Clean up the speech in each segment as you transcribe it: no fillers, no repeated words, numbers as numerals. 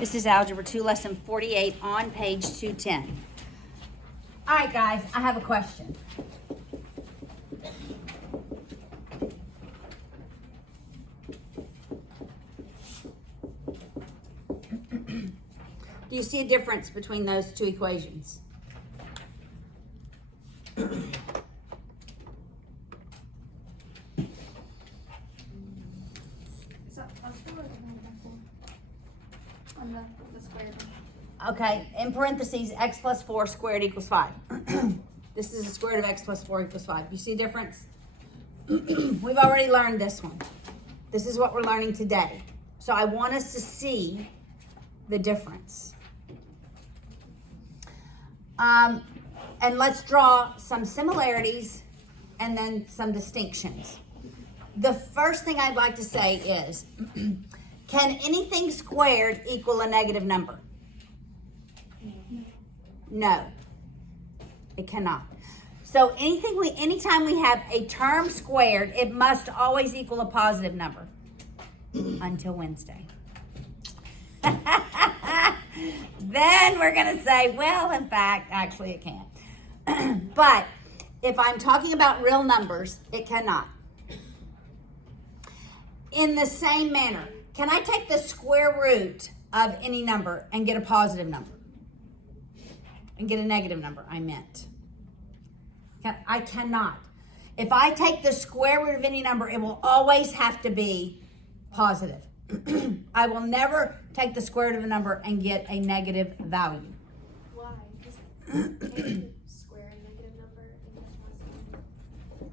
This is Algebra 2, Lesson 48 on page 210. All right, guys, I have a question. Do you see a difference between those two equations? The squared. Okay, in parentheses, x plus 4 squared equals 5. This is the square root of x plus 4 equals 5. You see a difference? We've already learned this one. This is what we're learning today. So I want us to see the difference. And let's draw some similarities and then some distinctions. The first thing I'd like to say is, can anything squared equal a negative number? No, it cannot. So anytime we have a term squared, it must always equal a positive number until Wednesday. Then we're going to say, well, in fact, actually it can. But if I'm talking about real numbers, it cannot. In the same manner, can I take the square root of any number and get a positive number? And get a negative number, I meant. I cannot. If I take the square root of any number, it will always have to be positive. I will never take the square root of a number and get a negative value. Why? Because square a negative number and get positive.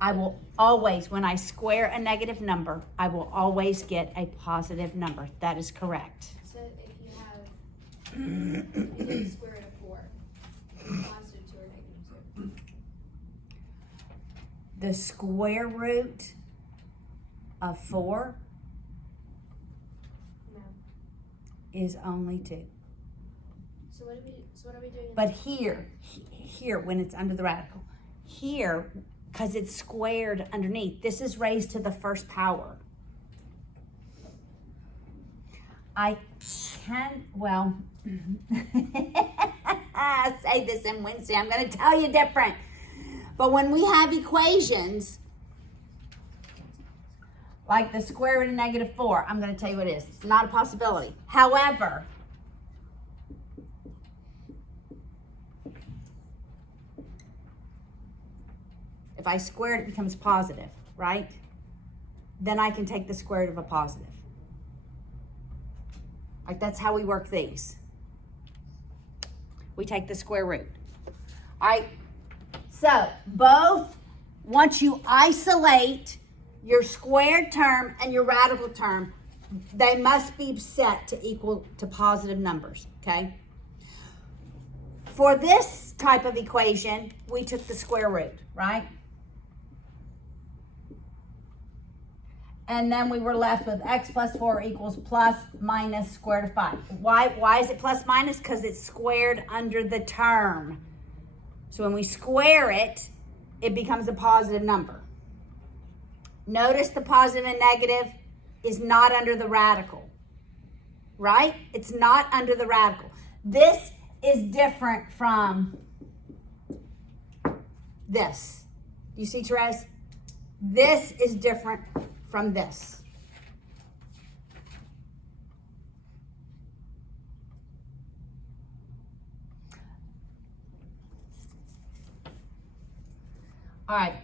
I will always, when I square a negative number, I will always get a positive number. That is correct. So if you have the square root of 4, positive 2 or negative 2. The square root of 4 No. is only 2. So what are we doing? But here, when it's under the radical, here, because it's squared underneath, this is raised to the first power. I can, well, I say this on Wednesday, I'm going to tell you different. But when we have equations, like the square root of negative 4, I'm going to tell you what it is. It's not a possibility. However, if I square it, it becomes positive, right? Then I can take the square root of a positive. Like, that's how we work these. We take the square root. All right? So, both, once you isolate your squared term and your radical term, they must be set to equal to positive numbers, okay? For this type of equation, we took the square root, right? And then we were left with x plus 4 equals plus minus square root of 5. Why is it plus minus? Because it's squared under the term. So when we square it, it becomes a positive number. Notice the positive and negative is not under the radical, right? It's not under the radical. This is different from this. You see, Therese? This is different from this. All right.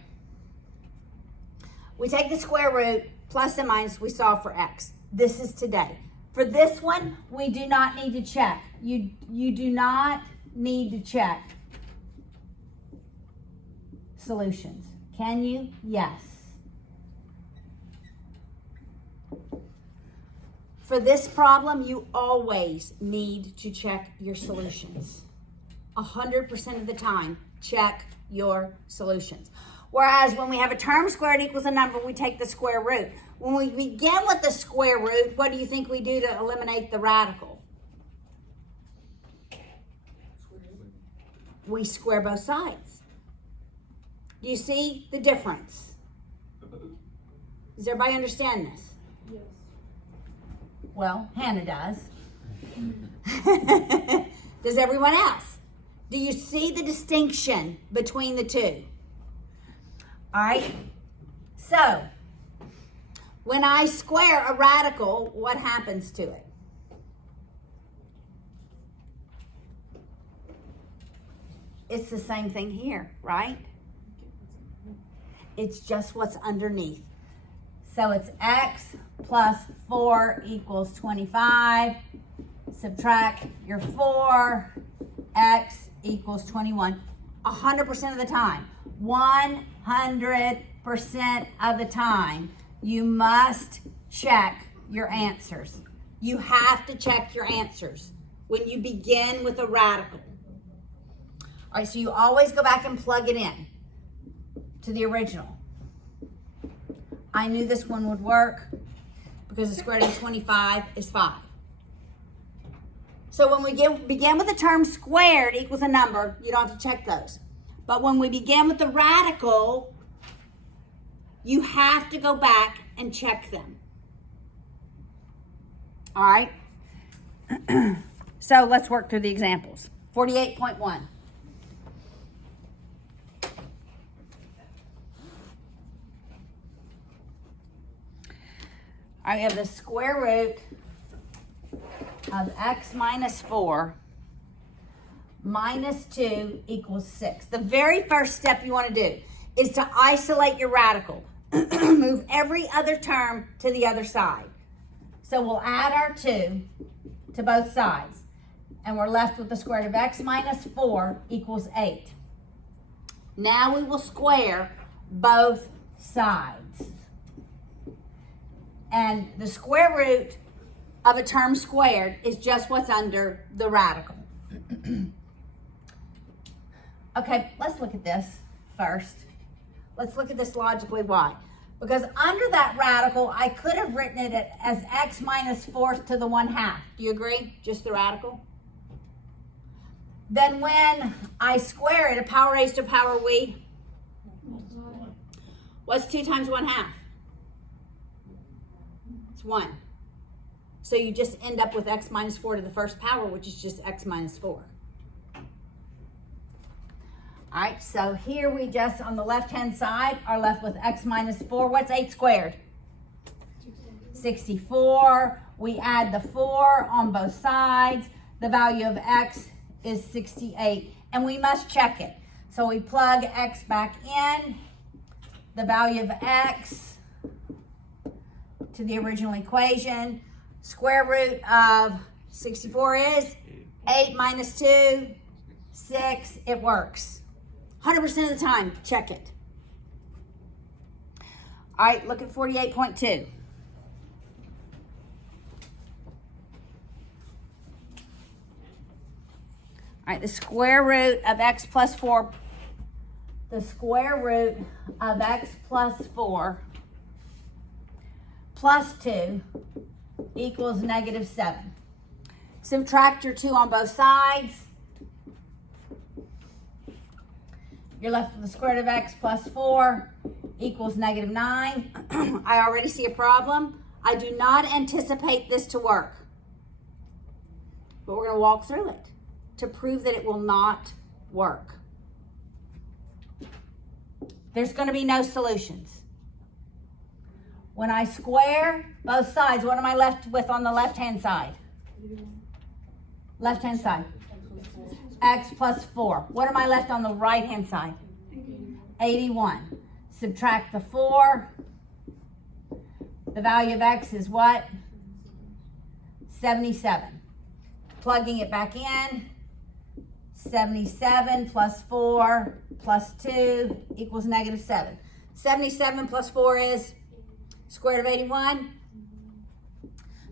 We take the square root, plus and minus, we solve for x. This is today. For this one, we do not need to check. You do not need to check solutions. Can you? Yes. For this problem, you always need to check your solutions. 100% of the time, check your solutions. Whereas when we have a term squared equals a number, we take the square root. When we begin with the square root, what do you think we do to eliminate the radical? We square both sides. Do you see the difference? Does everybody understand this? Yes. Well, Hannah does. Does everyone else? Do you see the distinction between the two? All right. So, when I square a radical, what happens to it? It's the same thing here, right? It's just what's underneath. So it's x plus 4 equals 25. Subtract your 4, x equals 21. 100% of the time. 100% of the time, you must check your answers. You have to check your answers when you begin with a radical. All right, so you always go back and plug it in to the original. I knew this one would work because the square root of 25 is 5. So when we begin with the term squared equals a number, you don't have to check those. But when we begin with the radical, you have to go back and check them. All right? So let's work through the examples. 48.1. I have the square root of x minus 4 minus 2 equals 6. The very first step you want to do is to isolate your radical. Move every other term to the other side. So we'll add our 2 to both sides. And we're left with the square root of x minus 4 equals 8. Now we will square both sides. And the square root of a term squared is just what's under the radical. Okay, let's look at this first. Let's look at this logically. Why? Because under that radical, I could have written it as x minus 4th to the 1/2. Do you agree? Just the radical. Then when I square it, a power raised to power we. What's 2 times 1/2? 1. So you just end up with x minus 4 to the first power, which is just x minus 4. All right, so here we just, on the left-hand side, are left with x minus 4. What's 8 squared? 64. We add the 4 on both sides. The value of x is 68. And we must check it. So we plug x back in. The value of x to the original equation. Square root of 64 is 8 minus 2, 6. It works. 100% of the time, check it. All right, look at 48.2. All right, the square root of x plus 4. The square root of x plus 4 plus 2 equals negative 7. Subtract your 2 on both sides. You're left with the square root of x plus 4 equals negative 9. I already see a problem. I do not anticipate this to work. But we're going to walk through it to prove that it will not work. There's going to be no solutions. When I square both sides, what am I left with on the left-hand side? Left-hand side. X plus 4. What am I left on the right-hand side? 81. Subtract the 4. The value of x is what? 77. Plugging it back in. 77 plus 4 plus 2 equals negative 7. 77 plus 4 is square root of 81.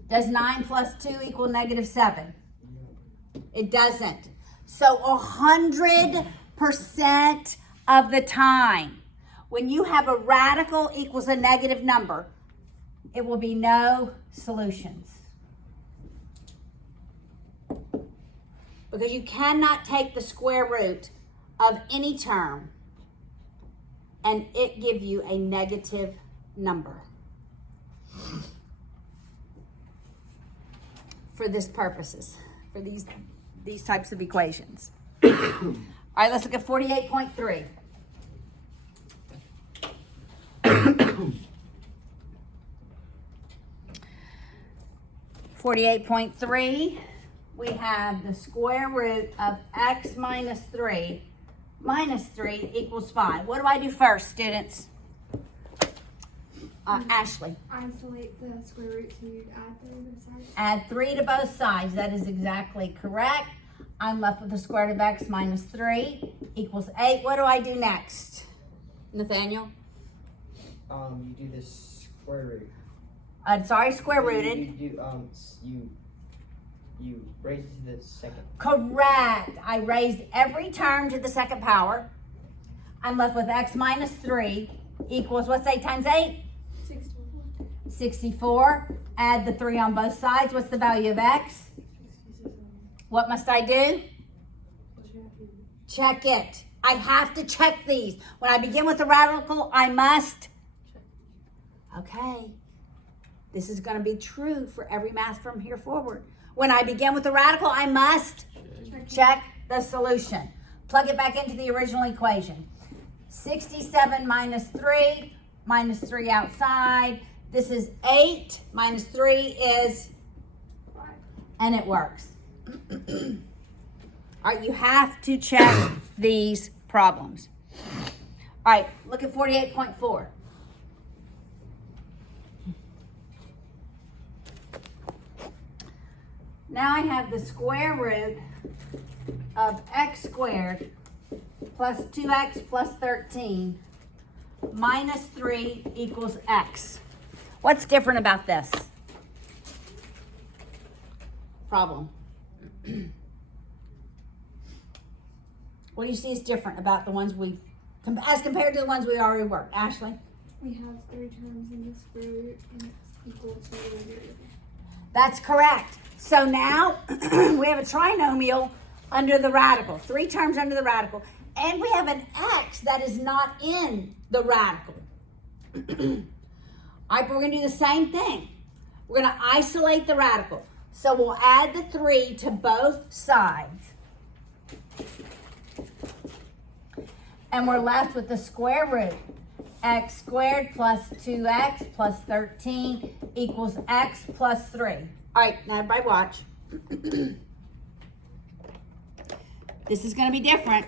Does 9 plus 2 equal negative 7? It doesn't. So 100% of the time, when you have a radical equals a negative number, it will be no solutions. Because you cannot take the square root of any term and it give you a negative number. for this purposes, for these types of equations. All right, let's look at 48.3. We have the square root of x minus 3 equals 5. What do I do first, students? Ashley. Isolate the square root so you'd add 3 to both sides. Add 3 to both sides. That is exactly correct. I'm left with the square root of x minus 3 equals 8. What do I do next, Nathaniel? You do the square root. Square rooted. You raise it to the second. Correct. I raised every term to the second power. I'm left with x minus 3 equals, what's 8 times 8? 64. 64. Add the 3 on both sides. What's the value of x? 67. What must I do? Check it. I have to check these. When I begin with a radical, I must. Okay. This is going to be true for every math from here forward. When I begin with a radical, I must check the solution. Plug it back into the original equation. 67 minus 3 outside. This is 8 minus 3 is 5. And it works. All right, you have to check these problems. All right, look at 48.4. Now I have the square root of x squared plus 2x plus 13 minus 3 equals x. What's different about this problem? What do you see is different about the ones as compared to the ones we already worked? Ashley? We have 3 terms in the square root and it's equal to the variable. That's correct. So now we have a trinomial under the radical, 3 terms under the radical, and we have an x that is not in the radical. All right, but we're going to do the same thing. We're going to isolate the radical. So we'll add the 3 to both sides. And we're left with the square root. X squared plus 2x plus 13 equals x plus 3. All right, now everybody watch. This is going to be different.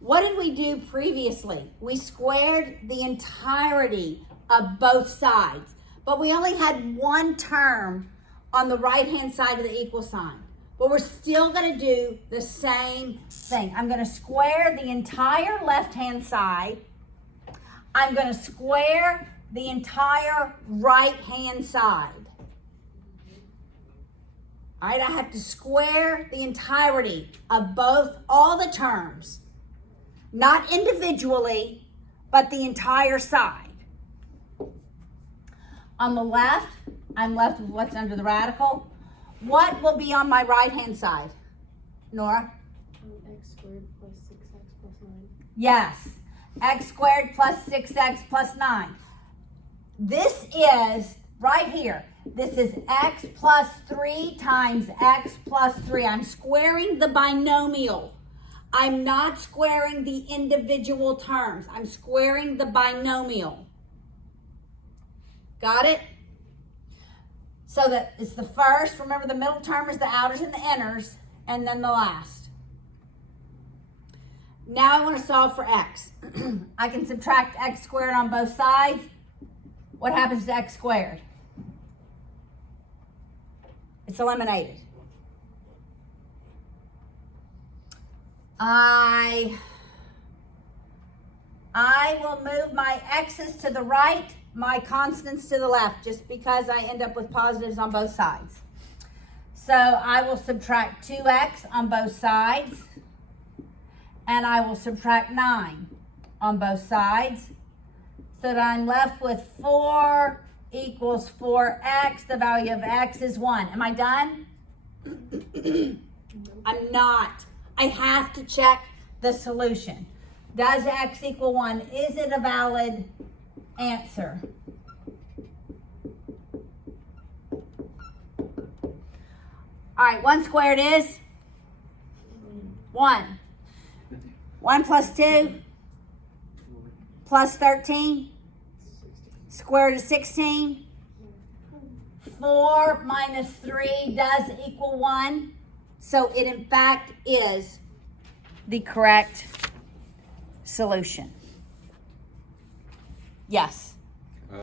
What did we do previously? We squared the entirety of both sides, but we only had one term on the right-hand side of the equal sign. But we're still going to do the same thing. I'm going to square the entire left-hand side. I'm going to square the entire right-hand side. All right, I have to square the entirety of all the terms. Not individually, but the entire side. On the left, I'm left with what's under the radical. What will be on my right-hand side? Nora? X squared plus 6x plus 9. Yes. X squared plus 6x plus 9. This is, right here, this is x plus 3 times x plus 3. I'm squaring the binomial. I'm not squaring the individual terms. I'm squaring the binomial. Got it? So that it's the first, remember the middle term is the outers and the inners, and then the last. Now I want to solve for x. I can subtract x squared on both sides. What happens to x squared? It's eliminated. I will move my x's to the right, my constants to the left, just because I end up with positives on both sides. So I will subtract 2x on both sides, and I will subtract 9 on both sides, so that I'm left with 4 equals 4x. The value of x is 1. Am I done? I'm not. I have to check the solution. Does x equal 1? Is it a valid answer? All right, 1 squared is 1. 1 plus 2 plus 13. Square root of 16. 4 minus 3 does equal 1. So it in fact is the correct solution. Yes.